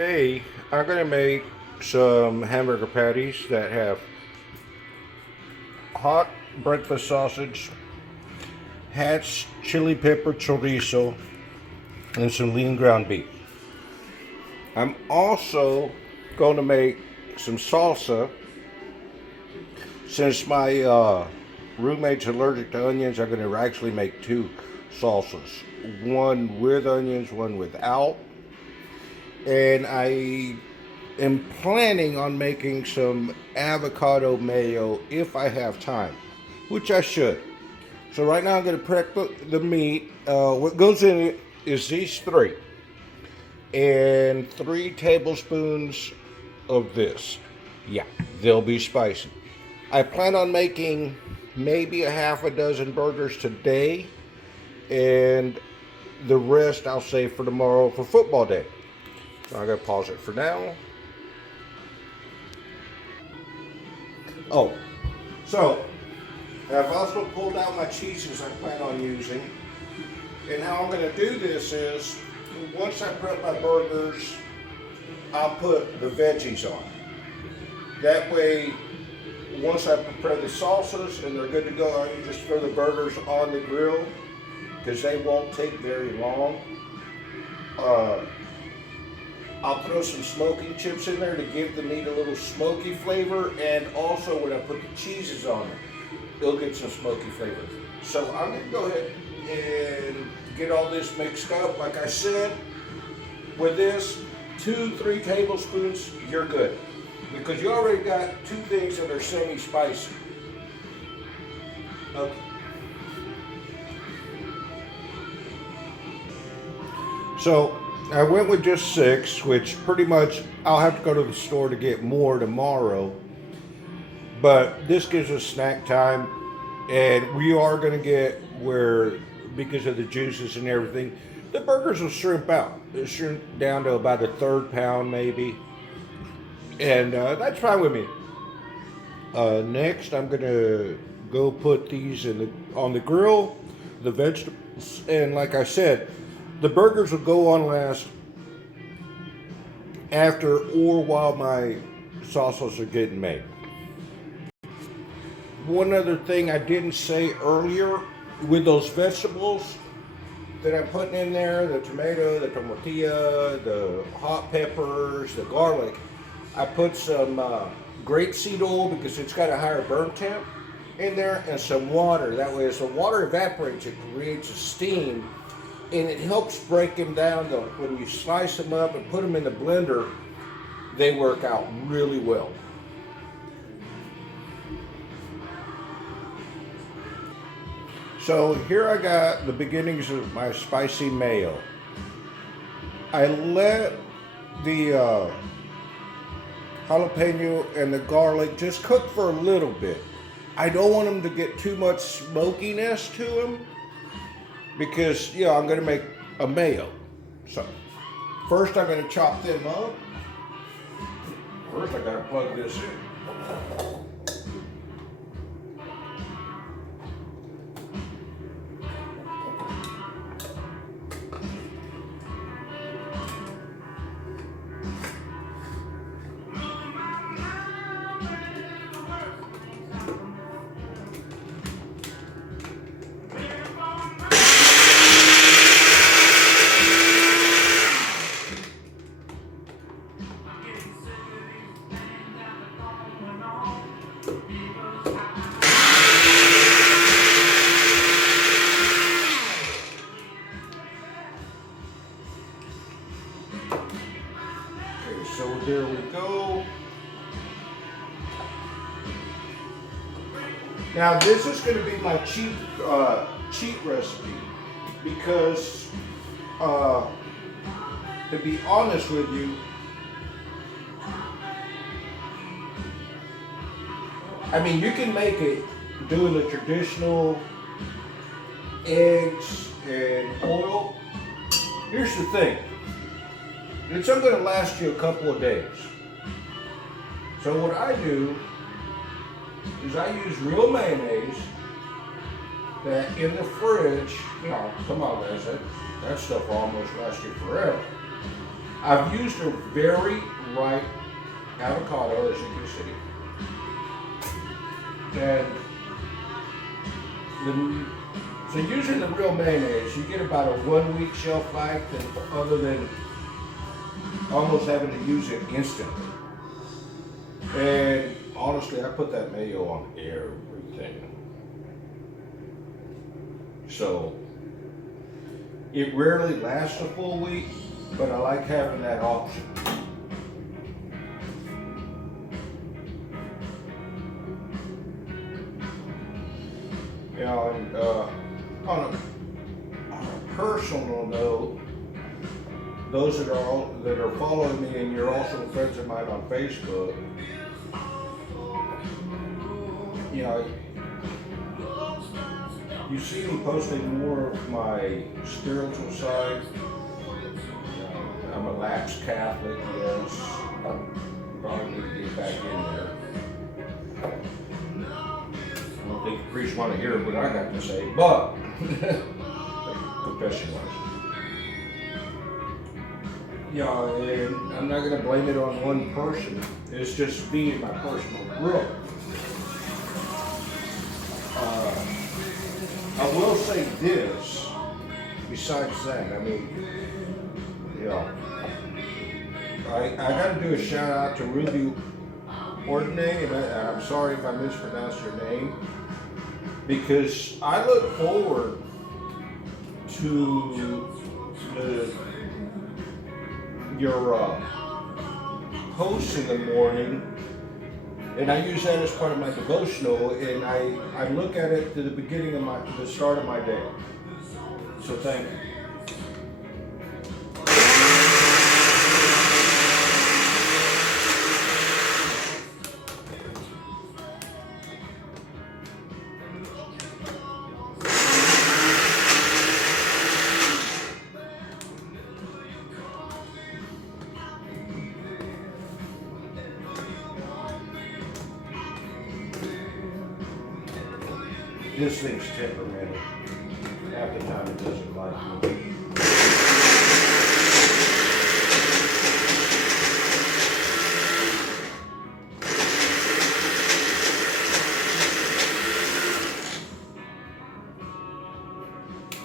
Today, I'm going to make some hamburger patties that have hot breakfast sausage, Hatch chili pepper chorizo, and some lean ground beef. I'm also going to make some salsa. Since my roommate's allergic to onions, I'm going to actually make two salsas. One with onions, one without. And I am planning on making some avocado mayo if I have time, which I should. So right now I'm going to prep the meat. What goes in it is these three and 3 tablespoons of this. Yeah, they'll be spicy. I plan on making maybe a half a dozen burgers today, and the rest I'll save for tomorrow for football day. So I'm going to pause it for now. Oh, so I've also pulled out my cheeses I plan on using. And how I'm going to do this is, once I prep my burgers, I'll put the veggies on. That way, once I prepare the salsas and they're good to go, I can just throw the burgers on the grill because they won't take very long. I'll throw some smoking chips in there to give the meat a little smoky flavor, and also when I put the cheeses on it, it'll get some smoky flavor. So I'm going to go ahead and get all this mixed up. Like I said, with this, 2-3 tablespoons, you're good. Because you already got two things that are semi-spicy. Okay. So I went with just 6, which pretty much I'll have to go to the store to get more tomorrow. But this gives us snack time, and we are going to get where, because of the juices and everything, the burgers will shrimp out. They'll shrink down to about a third pound maybe. And that's fine with me. Next, I'm going to go put these on the grill, the vegetables, and like I said, the burgers will go on last after or while my salsas are getting made. One other thing I didn't say earlier, with those vegetables that I'm putting in there, the tomato, the tomatilla, the hot peppers, the garlic, I put some grapeseed oil because it's got a higher burn temp in there, and some water. That way as the water evaporates, it creates a steam, and it helps break them down. When you slice them up and put them in the blender, they work out really well. So here I got the beginnings of my spicy mayo. I let the jalapeno and the garlic just cook for a little bit. I don't want them to get too much smokiness to them because, I'm going to make a mayo. So first I'm going to chop them up. First I got to plug this in. So there we go. Now this is going to be my cheat recipe because, to be honest with you, I mean you can make it doing the traditional eggs and oil. Here's the thing. It's only going to last you a couple of days. So what I do is I use real mayonnaise that in the fridge, come on guys, that stuff almost lasts you forever. I've used a very ripe avocado, as you can see. And so using the real mayonnaise, you get about a 1 week shelf life, other than almost having to use it instantly. And honestly, I put that mayo on everything. So it rarely lasts a full week, but I like having that option. You know, and on a personal note, those that are following me, and you're also friends of mine on Facebook, you know, you see me posting more of my spiritual side. I'm a lapsed Catholic, yes. Probably need to get back in there. I don't think the priests want to hear what I got to say, but confession wise. Yeah, and I'm not going to blame it on one person. It's just me and my personal growth. I will say this, besides that, I mean, you know, I got to do a shout out to Ruby Ordine, and I'm sorry if I mispronounced your name, because I look forward to your posts in the morning, and I use that as part of my devotional, and I look at it to the beginning of the start of my day. So thank you. This thing's temperamental. Half the time it doesn't like me.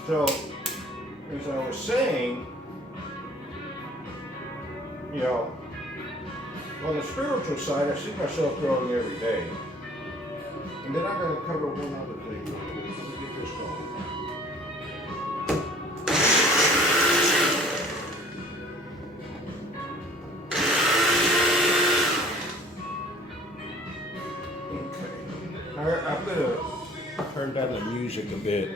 So, as I was saying, you know, on the spiritual side, I see myself growing every day. And then I'm going to cover one other thing. Let me get this going. Okay. I'm going to turn down the music a bit.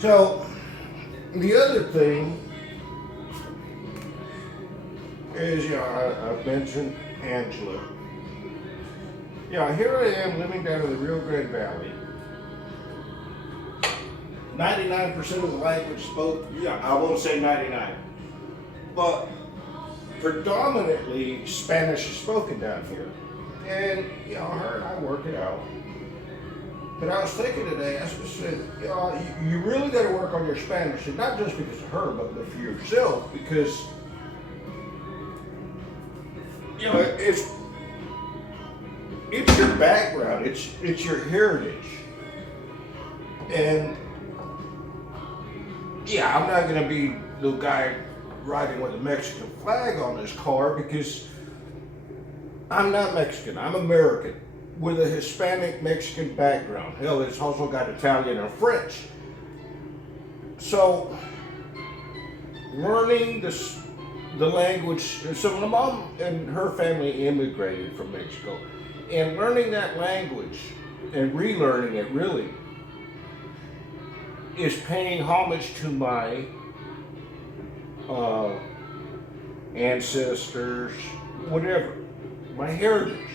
So, the other thing is, you know, I've mentioned Angela. You know, here I am living down in the Rio Grande Valley. 99% of the language spoke, yeah, I won't say 99, but predominantly Spanish is spoken down here. And, you know, her and I work it out. But I was thinking today, I said, you know, you really got to work on your Spanish, and not just because of her, but for yourself, because, you know, it's your background, it's your heritage, and yeah, I'm not going to be the guy riding with a Mexican flag on his car, because I'm not Mexican, I'm American, with a Hispanic Mexican background. Hell, it's also got Italian and French. So, learning the language, so my mom and her family immigrated from Mexico, and learning that language and relearning it really is paying homage to my ancestors, whatever, my heritage.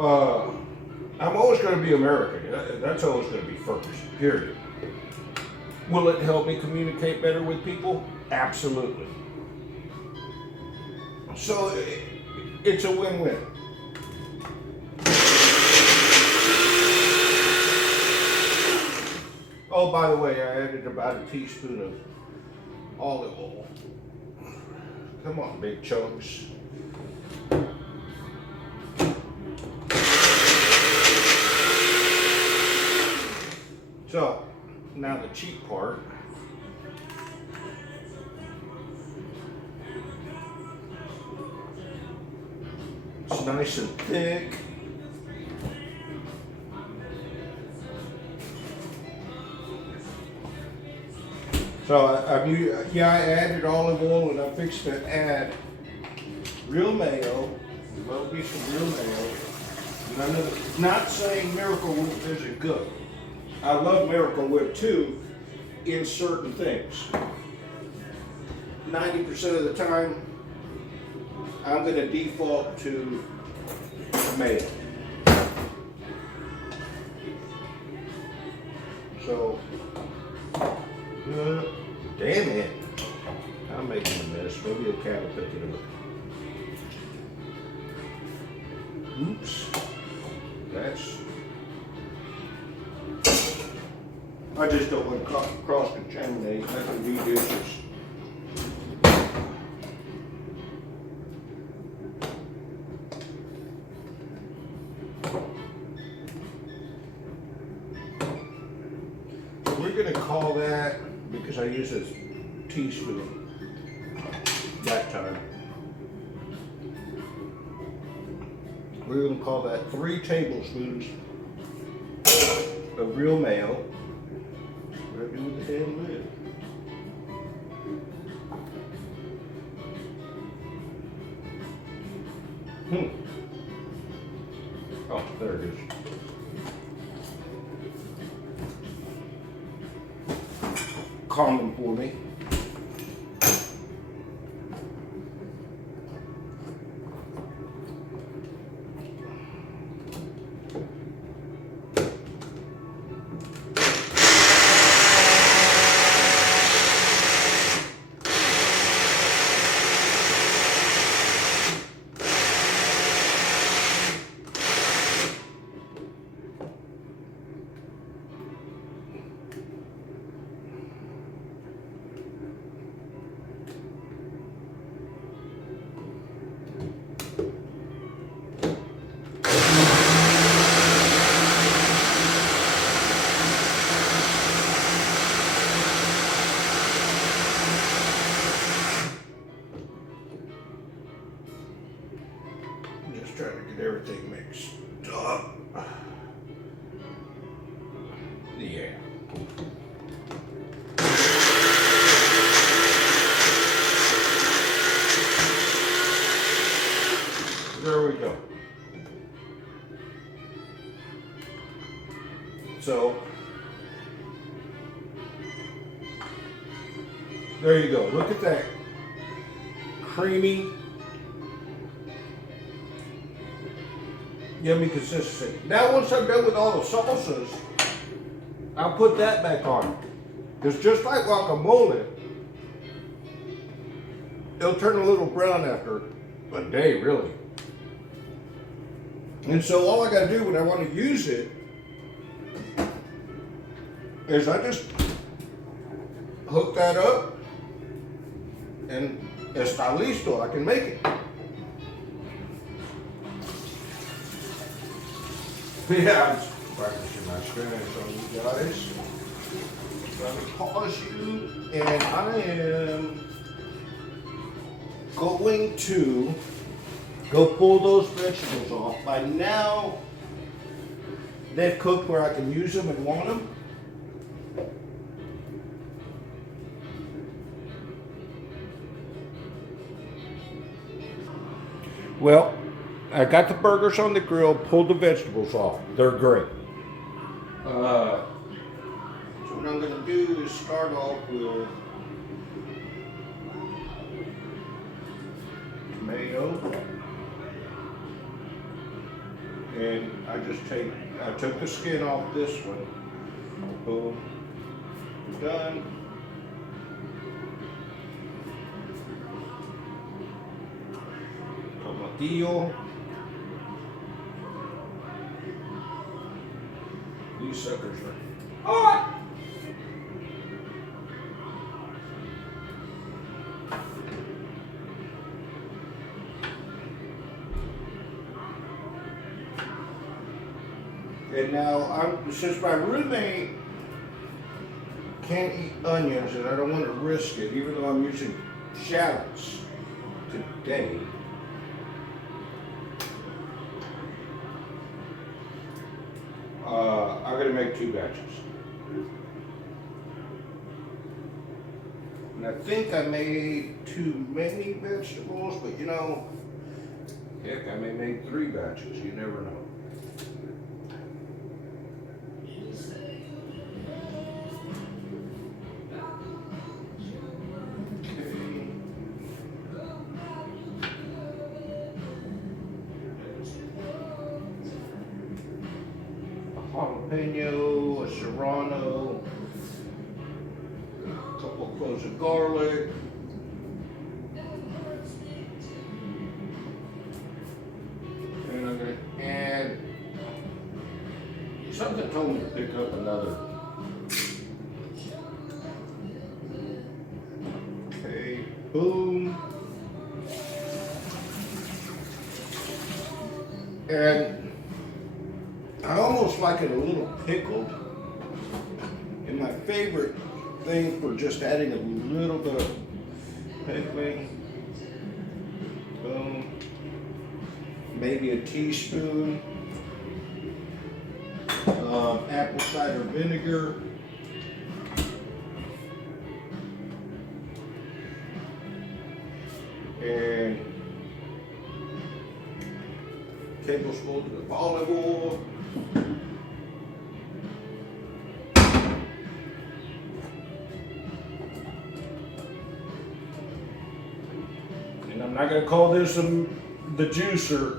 I'm always going to be American. That's always going to be first, period. Will it help me communicate better with people? Absolutely. So it's a win-win. Oh, by the way, I added about a teaspoon of olive oil. Come on, big chunks. So, now the cheap part. It's nice and thick. So I added olive oil, and I'm fixing to add real mayo. Love me some real mayo. Not saying Miracle Whip isn't good. I love Miracle Whip too in certain things. 90% of the time, I'm going to default to mayo. So, damn it. I'm making a mess. Maybe a cat will pick it up. Oops. I just don't want to cross-contaminate. I can do dishes. We're going to call that, because I use a teaspoon that time, we're going to call that 3 tablespoons of real mayo. What do I do with the damn lid? Oh, there it is. Common for me. Just trying to get everything mixed up. Yeah. There we go. So, there you go. Look at that creamy, yummy consistency. Now once I'm done with all the salsas, I'll put that back on. Because just like guacamole, it'll turn a little brown after a day, really. And so all I gotta do when I want to use it is I just hook that up and está listo, I can make it. Yeah, I'm practicing my Spanish on you guys. Let me pause you, and I am going to go pull those vegetables off. By now, they've cooked where I can use them and want them. Well, I got the burgers on the grill, pulled the vegetables off. They're great. So what I'm going to do is start off with tomato. And I took the skin off this one. Boom. Done. tomatillo. These suckers are hot. And now, since my roommate can't eat onions and I don't want to risk it, even though I'm using shallots today, I'm going to make 2 batches. And I think I made too many vegetables, but you know, heck, I may make 3 batches. You never know. Jalapeno, a serrano, a couple of cloves of garlic, and I'm going to add, something told me to pick up another. Okay, boom. And I almost like it a little pickled. And my favorite thing for just adding a little bit of pickling, boom, maybe a teaspoon of apple cider vinegar, and tablespoons of olive oil. And I'm not going to call this the juicer.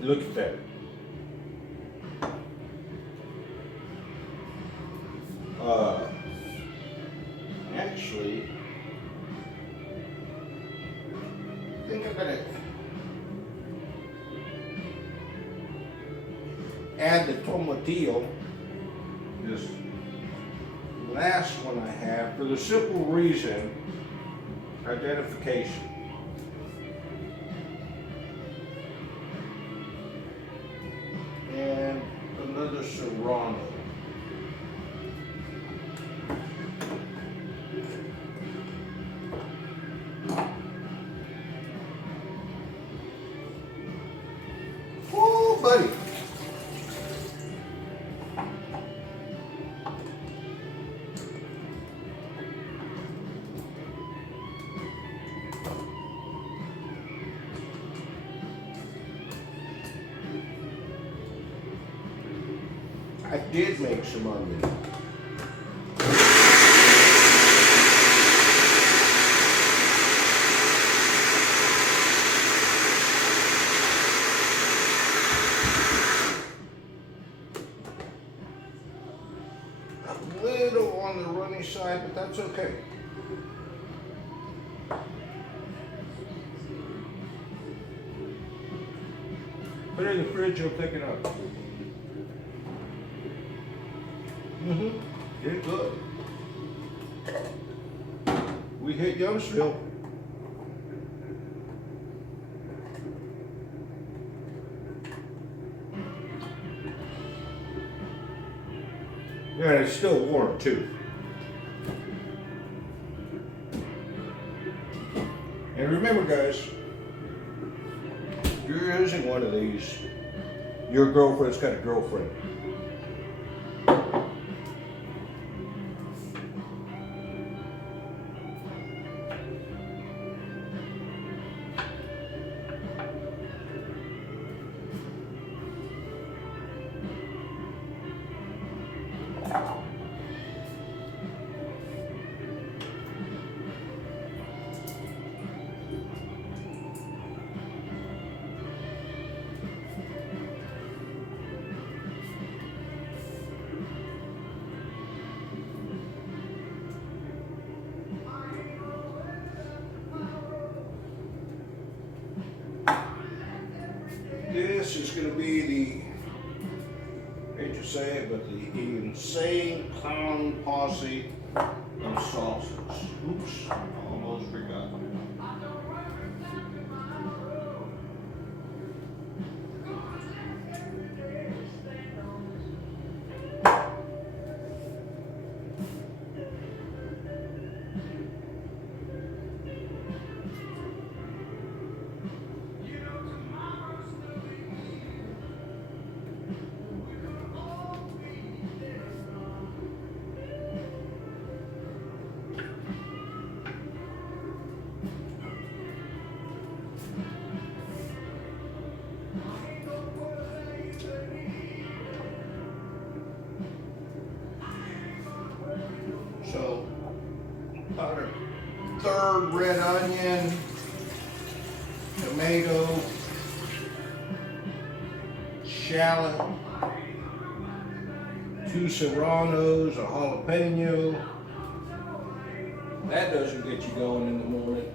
Look at that. Actually, I think I'm gonna add the tomatillo, this last one I have, for the simple reason, identification. And another serrano. Oh, buddy. I did make some onion. A little on the runny side, but that's okay. Put it in the fridge, you'll pick it up. Get good. We hit Youngsville. Yeah, and it's still warm too. And remember, guys, if you're using one of these, your girlfriend's got a girlfriend. going to be the, hate to say it, but the insane clown posse of salsas. Oops, almost forgot. So, about a third red onion, tomato, shallot, 2 serranos, a jalapeno. That doesn't get you going in the morning.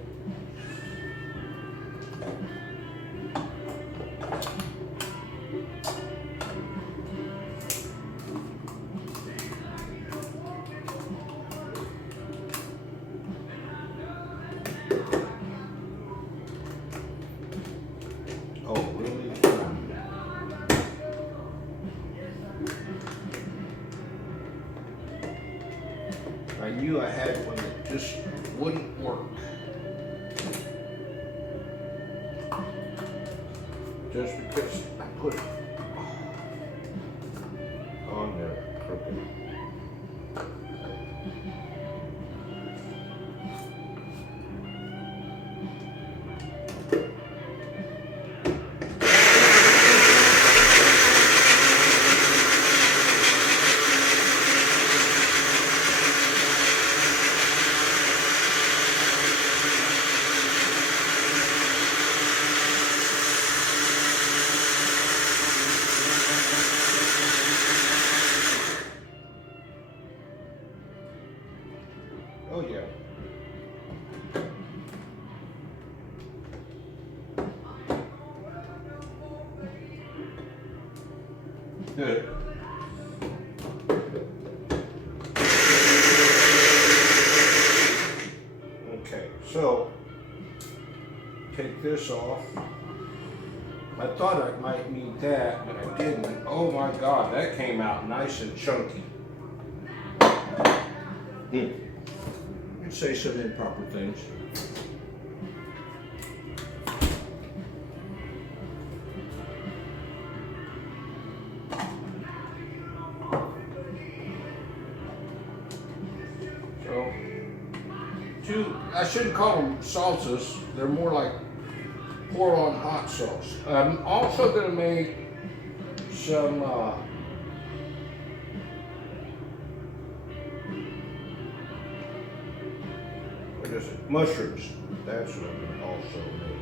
Oh, really? I knew I had one that just wouldn't work. Just because I put it on there crooked. Oh yeah. Good. Okay, so take this off. I thought I might need that, but I didn't. Oh my God, that came out nice and chunky. I'd say some improper things. So, I shouldn't call them salsas. They're more like pour on hot sauce. I'm also going to make some what is it? Mushrooms. That's what I'm going to also make.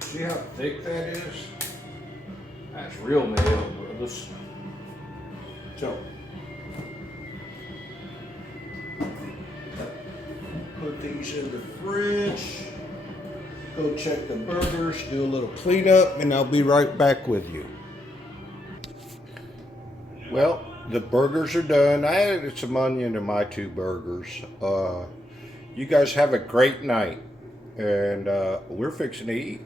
See how thick that is? That's real mayo, brothers. So, put these in the fridge. Go check the burgers, do a little cleanup, and I'll be right back with you. Well, the burgers are done. I added some onion to my 2 burgers. You guys have a great night, and we're fixing to eat.